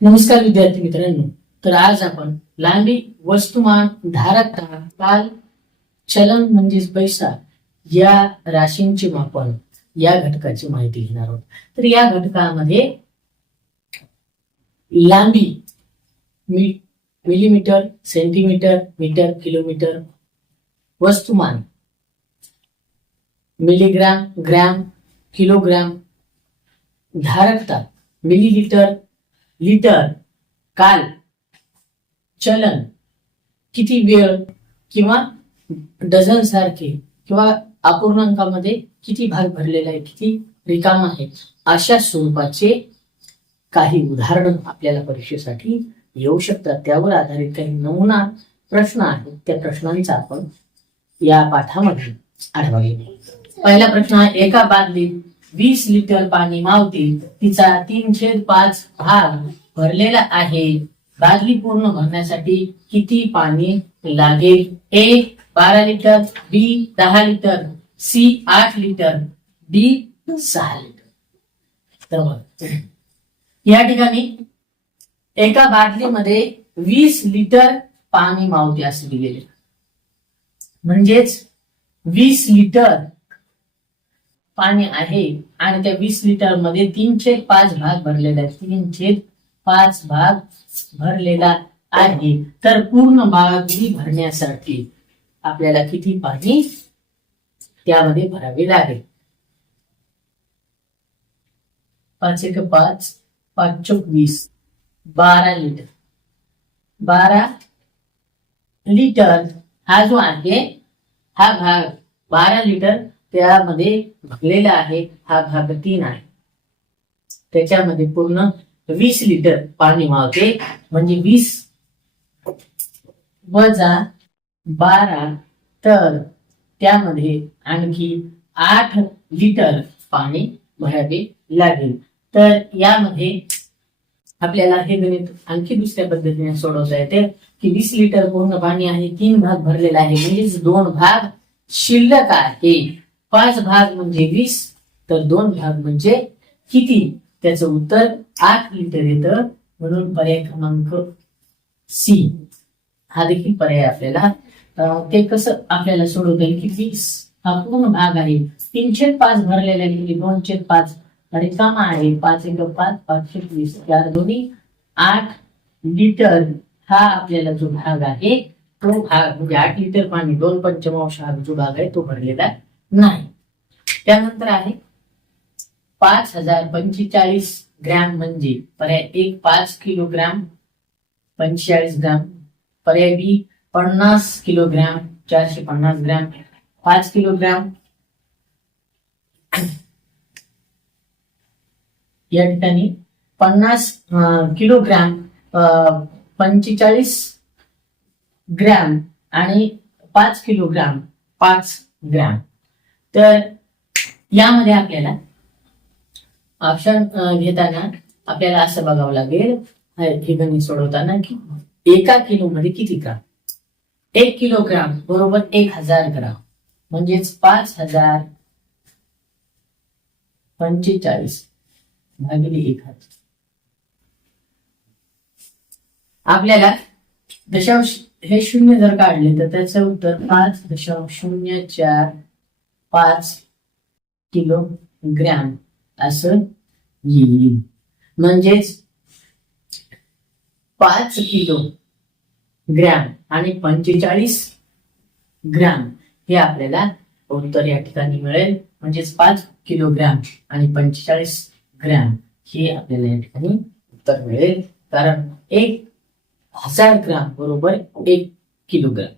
नमस्कार विद्यार्थी मित्रांनो. तर आज आपण लांबी वस्तुमान धारकता काल चलन म्हणजेच पैसा या राशींचे मापन या घटकाची माहिती घेणार आहोत. तर या घटकामध्ये लांबी मिलीमीटर सेंटीमीटर मीटर किलोमीटर वस्तुमान मिलीग्राम ग्रॅम किलोग्राम धारकता मिलीलिटर लिटर काल चलन किती वेळ किंवा डझन सारखे किंवा अपूर्णांकामध्ये किती भाग भरलेला आहे किती रिकाम आहे अशा स्वरूपाचे काही उदाहरण आपल्याला परीक्षेसाठी येऊ शकतात. त्यावर आधारित काही नमुना प्रश्न आहेत. त्या प्रश्नांचा आपण या पाठामध्ये आढावा घेऊ. पहिला प्रश्न आहे एका बादलीत वीस लिटर पाणी मावतील तिचा तीन छेद पाच भाग भरलेला आहे. बादली पूर्ण भरण्यासाठी किती पाणी लागेल? ए बारा लिटर बी दहा लिटर सी आठ लिटर डी सहा लिटर. तर या ठिकाणी एका बादलीमध्ये वीस लिटर पाणी मावते असे दिलेले म्हणजेच वीस लिटर पाणी आहे आणि त्या वीस लिटरमध्ये तीन छेद पाच भाग भरलेला आहे तीन छेद पाच भाग भरलेला आहे. तर पूर्ण बादली भरण्यासाठी आपल्याला किती पाणी त्यामध्ये भरावे लागेल? पाच एक पाच पाच चौक वीस बारा लिटर. बारा लिटर हा जो आहे हा भाग बारा लिटर त्यामध्ये भरलेला आहे हा भाग तीन आहे. त्याच्यामध्ये पूर्ण वीस लिटर पाणी वाहते. म्हणजे वीस वजा बारा तर त्यामध्ये आणखी आठ लिटर पाणी भरावे लागेल. तर यामध्ये आपल्याला हे गणित आणखी दुसऱ्या पद्धतीने सोडवता येते की वीस लिटर पूर्ण पाणी आहे तीन भाग भरलेला आहे. म्हणजेच दोन भाग शिल्लक आहे. पाच भाग म्हणजे वीस तर दोन भाग म्हणजे किती? त्याचं उत्तर आठ लिटर येतं. म्हणून पर्याय क्रमांक सी. हा देखील पर्याय आपल्याला ते कसं आपल्याला सोडवता येईल की वीस हा पूर्ण भाग आहे. तीनशे पाच भरलेल्या आहे म्हणजे दोनशे पाच. रिकामा आहे पाच एक पाच पाचशे वीस. चार दोन्ही आठ लिटर हा आपल्याला जो भाग आहे तो भाग म्हणजे आठ लिटर पाणी दोन पंचमांश हा जो भाग आहे तो भरलेला आहे. नाही. त्यानंतर आहे पाच हजार पंचेचाळीस ग्रॅम म्हणजे पर्याय एक पाच किलोग्रॅम पंचेचाळीस ग्रॅम. पर्याय बी पन्नास किलोग्रॅम चारशे पन्नास ग्रॅम. पाच किलोग्रॅम. या ठिकाणी पन्नास अं, किलोग्रॅम अं, पंचेचाळीस ग्रॅम आणि पाच किलोग्रॅम पाच ग्रॅम. तर यामध्ये आपल्याला ऑप्शन घेताना आपल्याला असं बघावं लागेल. हे गणित सोडवताना की एका किलो मध्ये किती ग्राम? एक किलोग्राम बरोबर एक हजार ग्राम. म्हणजेच पाच हजार पंचेचाळीस भागिले एक हजार. आपल्याला दशांश हे शून्य जर काढले तर त्याचं उत्तर पाच दशांश शून्य चार पाच किलो ग्रॅम असं येईल. म्हणजेच पाच किलो ग्रॅम आणि पंचेचाळीस ग्रॅम हे आपल्याला उत्तर या ठिकाणी मिळेल. म्हणजेच पाच किलोग्रॅम आणि पंचेचाळीस ग्रॅम हे आपल्याला या ठिकाणी उत्तर मिळेल. कारण एक हजार ग्राम बरोबर एक किलोग्राम.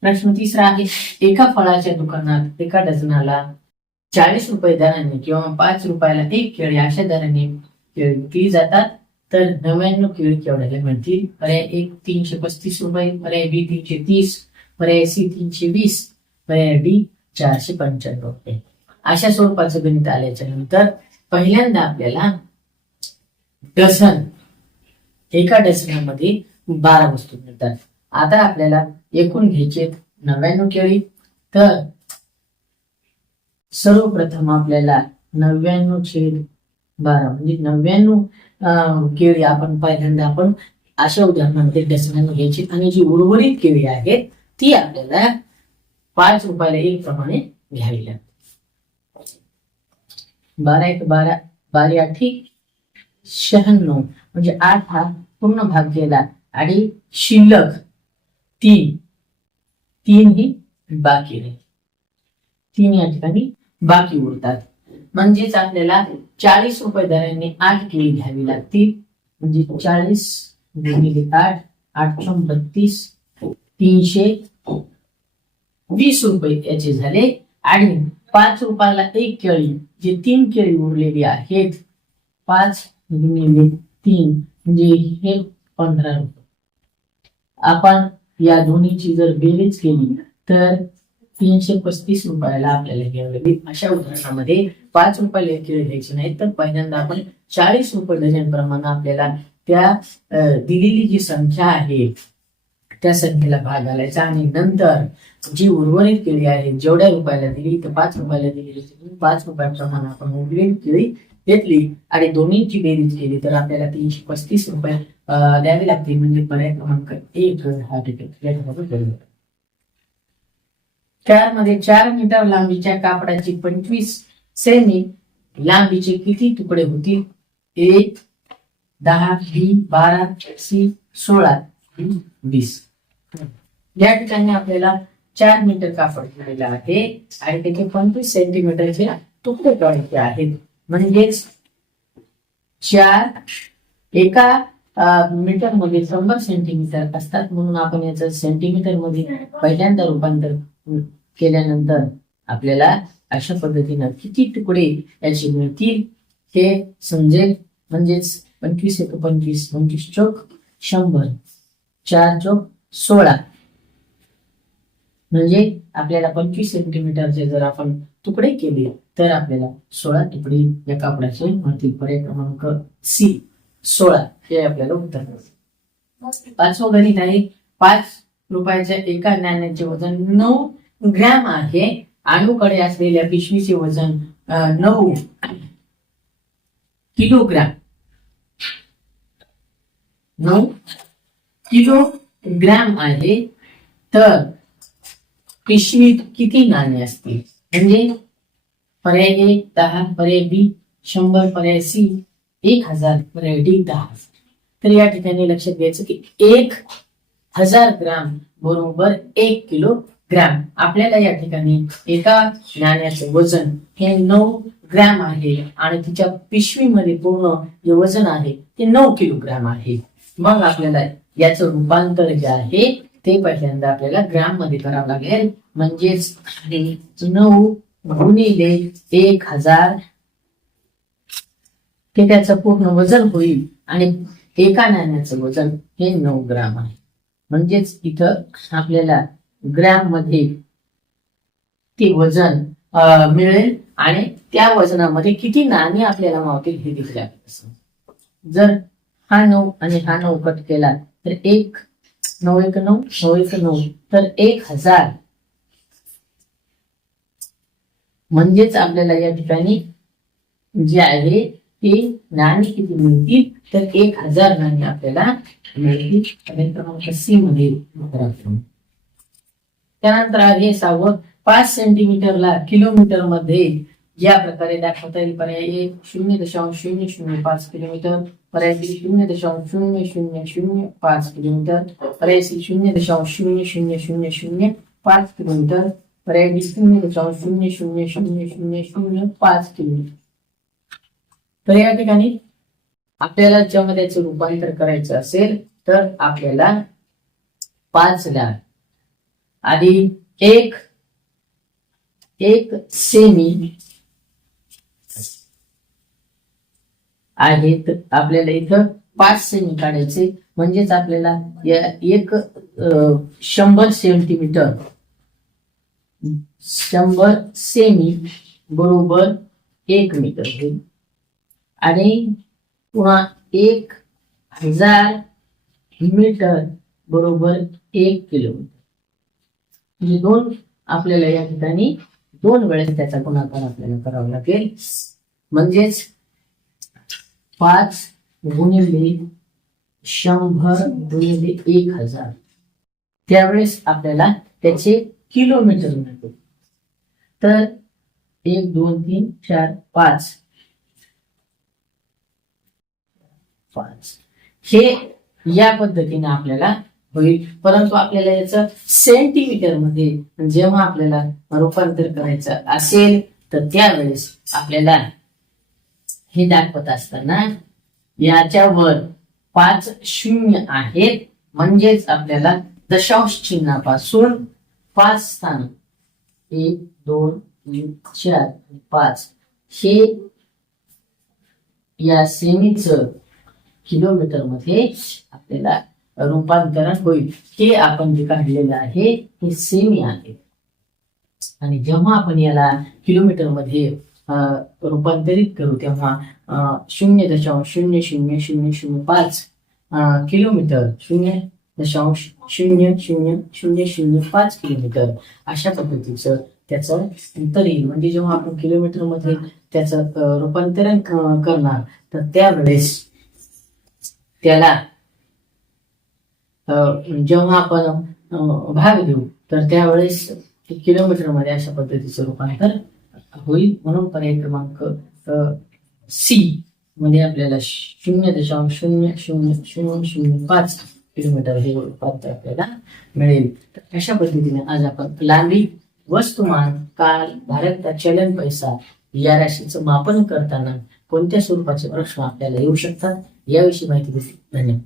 प्रश्न तिसरा आहे एका फळाच्या दुकानात एका डझनाला चाळीस रुपये दराने किंवा पाच रुपयाला एक केळी अशा दराने केळी विकली जातात. तर नव्याण्णव केळी केवढ्याला मिळतील? पर्याय एक तीनशे पस्तीस रुपये. पर्याय बी तीनशे तीस. पर्याय सी तीनशे वीस. पर्याय डी चारशे पंच्याण्णव. रुपये अशा स्वरूपाचं गणित आल्याच्यानंतर पहिल्यांदा आपल्याला डझन एका डझनामध्ये बारा वस्तू मिळतात. आता आपल्याला एकूण घ्यायचे नव्याण्णव केळी. तर सर्वप्रथम आपल्याला नव्याण्णव छेद बारा म्हणजे नव्याण्णव केळी आपण पहिल्यांदा आपण अशा उदाहरणामध्ये डझनानं घ्यायची. आणि जी उर्वरित केळी आहेत ती आपल्याला पाच रुपयाला एक प्रमाणे घ्यावी लागते. बारा एक बारा बारी आठी शहाण्णव म्हणजे आठ हा पूर्ण भाग गेला आणि शिल्लक तीन तीन ही बाकी राहील तीन या ठिकाणी बाकी उरतात. म्हणजेच आपल्याला चाळीस रुपये दराने आठ केळी घ्यावी लागतील. म्हणजे चाळीस गुणिले आठ आठशे बत्तीस तीनशे वीस रुपये याचे झाले. आणि पाच रुपयाला एक केळी जे तीन केळी उरलेली आहेत पाच गुणिले तीन म्हणजे हे पंधरा रुपये. आपण या दोन्हीची जर बेरीज केली तर तीनशे पस्तीस रुपयाला आपल्याला घ्यावी लागेल अशा उदाहरणामध्ये पाच रुपयाला एक केळी नाही तर पहिल्यांदा आपण चाळीस रुपये डझन प्रमाणे आपल्याला त्या दिलेली जी संख्या आहे त्या संख्येला भाग घालायचा. आणि नंतर जी उर्वरित केळी आहे जेवढ्या रुपयाला दिली तर पाच रुपयाला दिली पाच रुपयाप्रमाणे आपण उर्वरित केळी घेतली आणि दोन्हीची बेरीज केली तर आपल्याला तीनशे पस्तीस रुपये द्यावे लागतील. म्हणजे पर्याय क्रमांक एक हा ठिकाणी चारमध्ये चार मीटर लांबीच्या कापडाची पंचवीस सेमी लांबीचे किती तुकडे होतील? एक दहा बी बारा सी सोळा वीस. या ठिकाणी आपल्याला चार मीटर कापड दिलेलं आहे आणि त्याचे पंचवीस सेंटीमीटरचे तुकडे काढायचे आहेत. म्हणजेच चार एका मीटरमध्ये शंभर सेंटीमीटर असतात. म्हणून आपण याचं सेंटीमीटरमध्ये पहिल्यांदा रूपांतर केल्यानंतर आपल्याला अशा पद्धतीनं किती तुकडे याचे मिळतील हे समजेल. म्हणजेच पंचवीस एक पंचवीस पंचवीस चौक शंभर चार चौक सोळा. म्हणजे आपल्याला पंचवीस सेंटीमीटरचे जर आपण तुकडे केले तर आपल्याला सोळा तुकडे या कापडाचे मिळतील पर्याय क्रमांक सी सोळा. हे आपल्याला उत्तर मिळेल. पाचवं गणित आहे पाच रुपयाच्या एका नाण्याचे वजन नऊ ग्रॅम आहे. अणुकडे असलेल्या पिशवीचे वजन नऊ किलोग्रॅम. नऊ किलोग्रॅम आहे. तर पिशवीत किती नाणे असतील? म्हणजे पर्याय ए दहा पर्याय बी शंभर पर्याय सी एक हजार पर्याय डी दहा तर या ठिकाणी लक्षात घ्यायचं की एक हजार ग्राम बरोबर एक किलो ग्रॅम आपल्याला या ठिकाणी एका नाण्याचं वजन हे नऊ ग्रॅम आहे आणि तिच्या पिशवीमध्ये पूर्ण जे वजन आहे ते नऊ किलोग्रॅम आहे. मग आपल्याला याचं रूपांतर जे आहे ते पहिल्यांदा आपल्याला ग्राममध्ये करावं लागेल. म्हणजेच नऊ गुणिले एक हजार. ते त्याचं पूर्ण वजन होईल आणि एका नाण्याचं वजन हे नऊ ग्राम आहे. म्हणजेच इथं आपल्याला ग्रॅममध्ये ते वजन अं, मिळेल आणि त्या वजनामध्ये किती नाणी आपल्याला मावतील हे दिले जर हा नऊ आणि हा नऊ कट केला तर एक नऊ एक नऊ? नऊ एक नऊ. तर एक हजार. म्हणजेच आपल्याला या ठिकाणी जे आहे ते नाणी किती मिळतील? तर एक हजार नाणी आपल्याला मिळतील. क्रमांक सी मध्ये त्यानंतर आहे सावध. पाच सेंटीमीटरला किलोमीटरमध्ये या प्रकारे दाखवता येईल. पर्याय एक शून्य दशांश शून्य शून्य पाच किलोमीटर. पर्याय शून्य दशांश शून्य शून्य शून्य पाच किलोमीटर पर्यायसी शून्य दशांश शून्य शून्य शून्य शून्य पाच किलोमीटर पर्याय शून्य दशांश शून्य शून्य शून्य शून्य शून्य पाच किलोमीटर तर या ठिकाणी आपल्याला जेव्हा त्याचं रूपांतर करायचं असेल तर आपल्याला पाच ला आधी एक एक सेमी आहेत. आपल्याला इथं पाच सेमी काढायचे म्हणजेच आपल्याला या एक अं, शंभर सेंटीमीटर शंभर सेमी बरोबर एक मीटर होईल. आणि पुन्हा एक हजार मीटर बरोबर एक किलोमीटर. म्हणजे दोन आपल्याला या ठिकाणी दोन वेळेस त्याचा गुणाकार आपल्याला करावा लागेल. म्हणजेच पाच गुणिले शंभर गुणिले एक हजार. त्यावेळेस आपल्याला त्याचे किलोमीटर मिळतो. तर एक दोन तीन चार पाच. पाच. हे या पद्धतीने आपल्याला होईल. परंतु आपल्याला याचं सेंटीमीटरमध्ये जेव्हा आपल्याला रूपांतर करायचं असेल तर त्यावेळेस आपल्याला हे दाखवत असताना याच्यावर पाच शून्य आहेत. म्हणजेच आपल्याला दशांश चिन्हापासून पाच स्थान. एक दोन तीन चार पाच. हे या सेमीचं किलोमीटरमध्ये आपल्याला रूपांतरण होईल. हे आपण जे काढलेलं आहे हे सेमी आहे. आणि जेव्हा आपण याला किलोमीटरमध्ये रूपांतरित करू तेव्हा शून्य दशांश शून्य शून्य शून्य शून्य पाच अं, किलोमीटर शून्य दशांश शून्य शून्य शून्य शून्य पाच किलोमीटर. अशा पद्धतीचं त्याचं अंतर येईल. म्हणजे जेव्हा आपण किलोमीटरमध्ये त्याचं रूपांतरण करणार तर त्यावेळेस त्याला अं, जेव्हा आपण भाग देऊ तर त्यावेळेस किलोमीटरमध्ये अशा पद्धतीचं रूपांतर होईल म्हणून पर्याय क्रमांक सी मध्ये म्हणजे आपल्याला शून्य दशांश शून्य शून्य शून्य शून्य पाच किलोमीटर हे पात्र आपल्याला मिळेल. तर अशा पद्धतीने आज आपण लांबी वस्तुमान काल भारतचा चलन पैसा या राशीचं मापन करताना कोणत्या स्वरूपाचे प्रश्न आपल्याला येऊ शकतात याविषयी माहिती दिली. धन्यवाद.